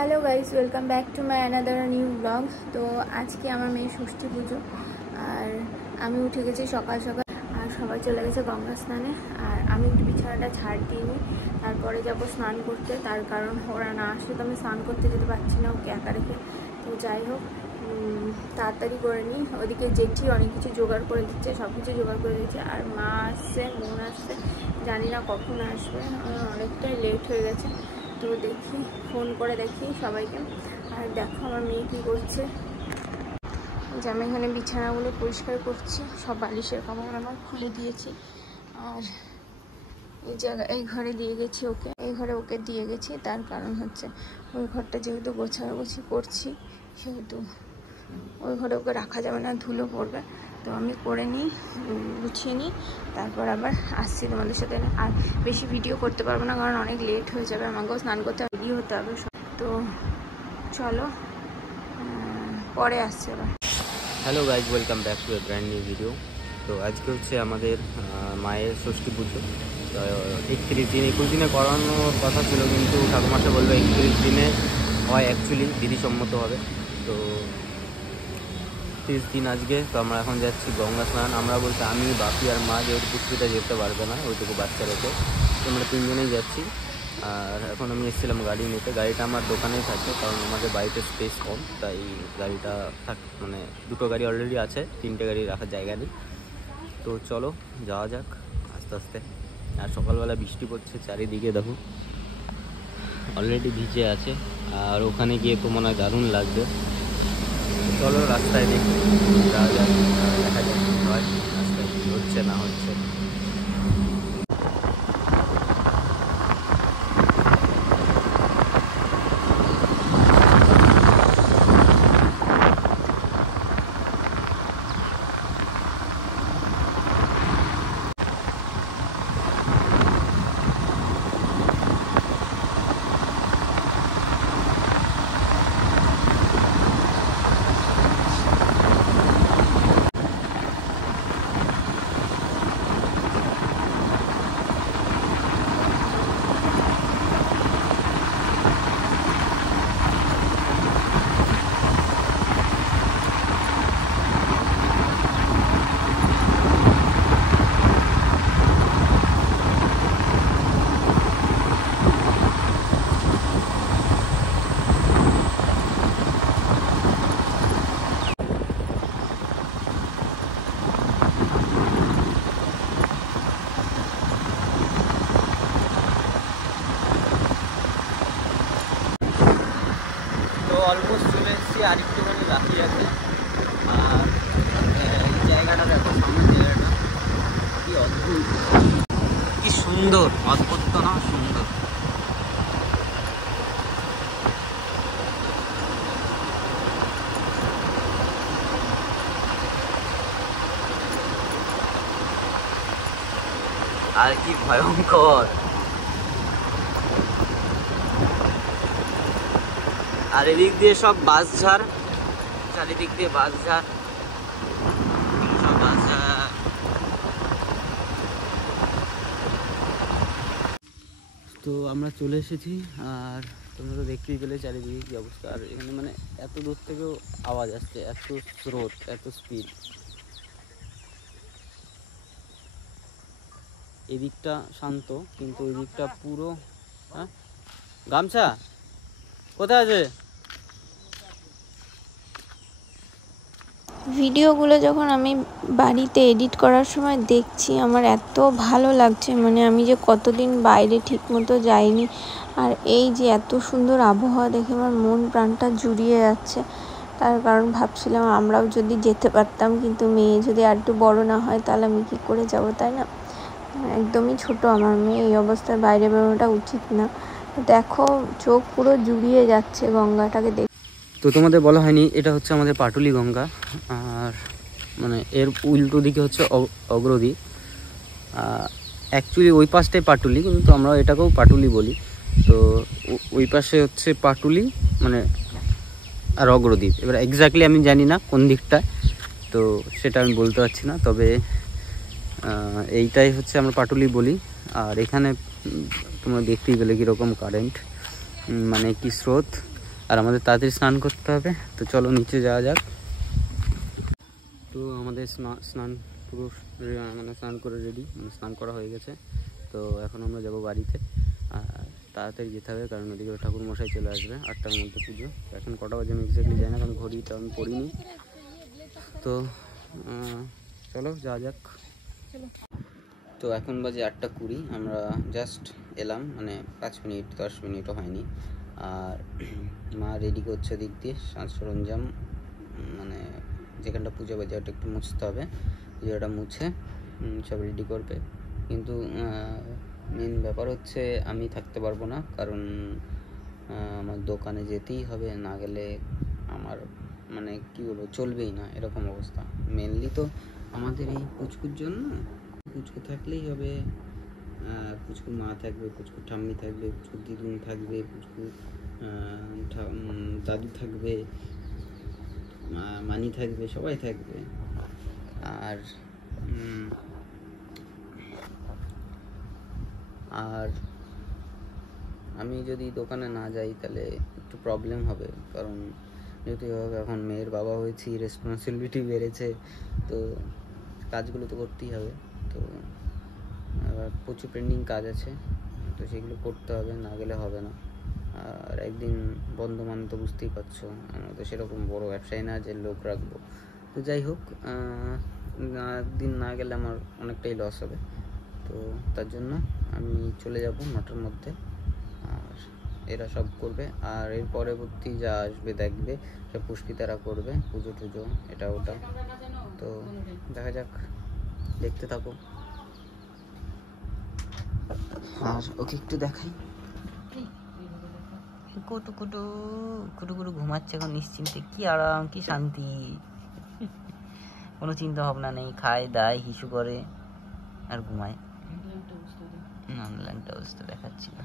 Hello guys, welcome back to my another new blog. তো আজকে আমার মেয়ে ষষ্ঠী পুজো, আর আমি উঠে গেছি সকাল সকাল, আর সবাই চলে গেছে গঙ্গা স্নানে। আর আমি একটু বিছানাটা ছাড় দিয়ে নিই, তারপরে যাব স্নান করতে। তার কারণ ওরা না আসলে তো আমি স্নান করতে যেতে পারছি না ওকে একা রেখে। তো যাই হোক, তাড়াতাড়ি করে নিই। ওদিকে জেঠি অনেক কিছু জোগাড় করে দিচ্ছে, সব কিছু জোগাড় করে দিচ্ছে। আর মা আসছে, মন আসছে, জানি না কখন আসবে, অনেকটাই লেট হয়ে গেছে। তো দেখি, ফোন করে দেখি সবাইকে। আর দেখো আমার মেয়ে কী করছে, যে আমি এখানে বিছানাগুলো পরিষ্কার করছি, সব বালিশের কাপড় আমার খুলে দিয়েছি। আর এই জায়গায় এই ঘরে দিয়ে গেছি ওকে, এই ঘরে ওকে দিয়ে গেছি। তার কারণ হচ্ছে ওই ঘরটা যেহেতু গোছাগুছি করছি, সেহেতু ওই ঘরে ওকে রাখা যাবে না, ধুলো পড়বে। তো আমি করে নিই, গুছিয়ে নিই, তারপর আবার আসছি তোমাদের সাথে। আর বেশি ভিডিও করতে পারবো না, কারণ অনেক লেট হয়ে যাবে, আমাকেও স্নান করতে রেডি হতে হবে। তো চলো, পরে আসছে এবার। Hello guys, welcome back to A brand new video. তো আজকে হচ্ছে আমাদের মায়ের ষষ্ঠী পুজো। তো 21 দিনে করানোর কথা ছিল, কিন্তু ঠাকুমাশা বললো 31 দিনে হয়, অ্যাকচুয়ালি বিধিসম্মত হবে। তো 30 দিন আজকে। তো আমরা এখন যাচ্ছি গঙ্গা স্নান। আমরা বলতে আমি, বাপি আর মা, যেহেতু পুষ্পিতা যেতে পারবে না ওইটুকু বাচ্চা রেখে, তো আমরা তিনজনেই যাচ্ছি। আর এখন আমি এসেছিলাম গাড়ি নিতে। গাড়িটা আমার দোকানেই থাকবে, কারণ আমাদের বাড়িতে স্পেস কম, তাই গাড়িটা মানে দুটো গাড়ি অলরেডি আছে, 3টে গাড়ি রাখার জায়গা নেই। তো চলো যাওয়া যাক আস্তে আস্তে। আর সকালবেলা বৃষ্টি পড়ছে চারিদিকে, দেখো অলরেডি ভিজে আছে। আর ওখানে গিয়ে তো মনে হয় দারুণ লাগবে। চলো রাস্তায় দেখি, যাওয়া যাক, দেখা যাক কী হয়, রাস্তায় কী হচ্ছে না হচ্ছে। অলমোস্ট চলে এসেছি, আর একটুখানি বাকি আছে। আর এই জায়গাটা দেখো, সামনের জায়গাটা কি অদ্ভুত, কি সুন্দর, অদ্ভুত তো না, সুন্দর। আর কি ভয়ঙ্কর। আর এদিক দিয়ে সব বাঁশঝাড়, চারিদিক দিয়ে বাঁশঝাড়, সব বাঁশঝাড়। তো আমরা চলে এসেছি, আর তোমরা তো দেখতেই পেলে চারিদিকে কী অবস্থা। আর এখানে মানে এত দূর থেকেও আওয়াজ আসছে, এত স্রোত, এত স্পিড। এদিকটা শান্ত, কিন্তু ওই দিকটা পুরো। হ্যাঁ, গামছা কোথায় আছে? ভিডিওগুলো যখন আমি বাড়িতে এডিট করার সময় দেখছি, আমার এত ভালো লাগছে, মানে আমি যে কতদিন বাইরে ঠিকমতো যাইনি। আর এই যে এত সুন্দর আবহাওয়া দেখে আমার মন প্রাণটা জুড়িয়ে যাচ্ছে। তার কারণ ভাবছিলাম আমরাও যদি যেতে পারতাম, কিন্তু মেয়ে যদি আর একটু বড়ো না হয় তাহলে আমি কী করে যাব, তাই না? একদমই ছোট আমার মেয়ে, এই অবস্থায় বাইরে বেরোনোটা উচিত না। দেখো, চোখ পুরো জুড়িয়ে যাচ্ছে গঙ্গাটাকে দেখে। তো তোমাদের বলা হয়নি, এটা হচ্ছে আমাদের পাটুলি গঙ্গা। আর মানে এর উল্টো দিকে হচ্ছে অগ্রদ্বীপ। অ্যাকচুয়ালি ওই পাশটাই পাটুলি, কিন্তু আমরা এটাকেও পাটুলি বলি। তো ওই পাশে হচ্ছে পাটুলি মানে, আর অগ্রদ্বীপ। এবার এক্স্যাক্টলি আমি জানি না কোন দিকটা, তো সেটা আমি বলতে পারছি না। তবে এইটাই হচ্ছে আমরা পাটুলি বলি। আর এখানে তোমরা দেখতেই পেলে কীরকম কারেন্ট, মানে কি স্রোত। আর আমাদের তাড়াতাড়ি স্নান করতে হবে। তো চলো নিচে যাওয়া যাক। তো আমাদের স্নান পুরো মানে স্নান করে রেডি, মানে স্নান করা হয়ে গেছে। তো এখন আমরা যাব বাড়িতে। আর তাড়াতাড়ি যেতে হবে, কারণ ওদিকে ঠাকুর মশাই চলে আসবে 8টার মধ্যে পুজো। এখন কটা বাজে আমি এক্স্যাক্টলি জানি না, কারণ ঘড়িটা আমি পড়িনি। তো চলো যাওয়া যাক। তো এখন বাজে 8:20। আমরা জাস্ট এলাম, মানে 5 মিনিট 10 মিনিটও হয়নি। আর মা রেডি করছে দিক দিয়ে সাজ সরঞ্জাম, মানে যেখানটা পুজো বাজে ওটা একটু মুছতে হবে, পুজোটা মুছে সব রেডি করবে। কিন্তু মেন ব্যাপার হচ্ছে আমি থাকতে পারবো না, কারণ আমার দোকানে যেতেই হবে, না গেলে আমার মানে কী বলবো চলবেই না, এরকম অবস্থা। মেনলি তো আমাদের এই পুচকুর জন্য, পুচকু থাকলেই হবে, পুচকুর মা থাকবে, পুচকুর ঠাম্মি থাকবে, পুচকুর দিদুন থাকবে, পুচকুর দাদু থাকবে, মানি থাকবে, সবাই থাকবে। আর আর আমি যদি দোকানে না যাই তাহলে একটু প্রবলেম হবে, কারণ যেহেতু এখন মেয়ের বাবা হয়েছি, রেসপন্সিবিলিটি বেড়েছে, তো কাজগুলো তো করতেই হবে। তো আবার প্রচুর পেন্ডিং কাজ আছে, তো সেগুলো করতে হবে, না গেলে হবে না। আর একদিন বন্ধ মানে তো বুঝতেই পারছো, আমরা তো সেরকম বড় ব্যবসায়ী না যে লোক রাখবো। তো যাই হোক, একদিন না গেলে আমার অনেকটাই লস হবে। তো তার জন্য আমি চলে যাব 9টার মধ্যে, আর এরা সব করবে। আর এর পরবর্তী যা আসবে দেখবে, সব পুষ্পিতারা করবে, পুজো টুজো এটা ওটা। তো দেখা যাক, দেখতে থাকো। আর ওকে একটু দেখাই, কুটু কুটু কুটু কুটু ঘুমাচ্ছে এখন নিশ্চিন্তে, কি আরাম, কি শান্তি, কোনো চিন্তা ভাবনা নেই, খায় দায় হিসু করে আর ঘুমায়। অনলাইনটা অবস্থা দেখাচ্ছি না।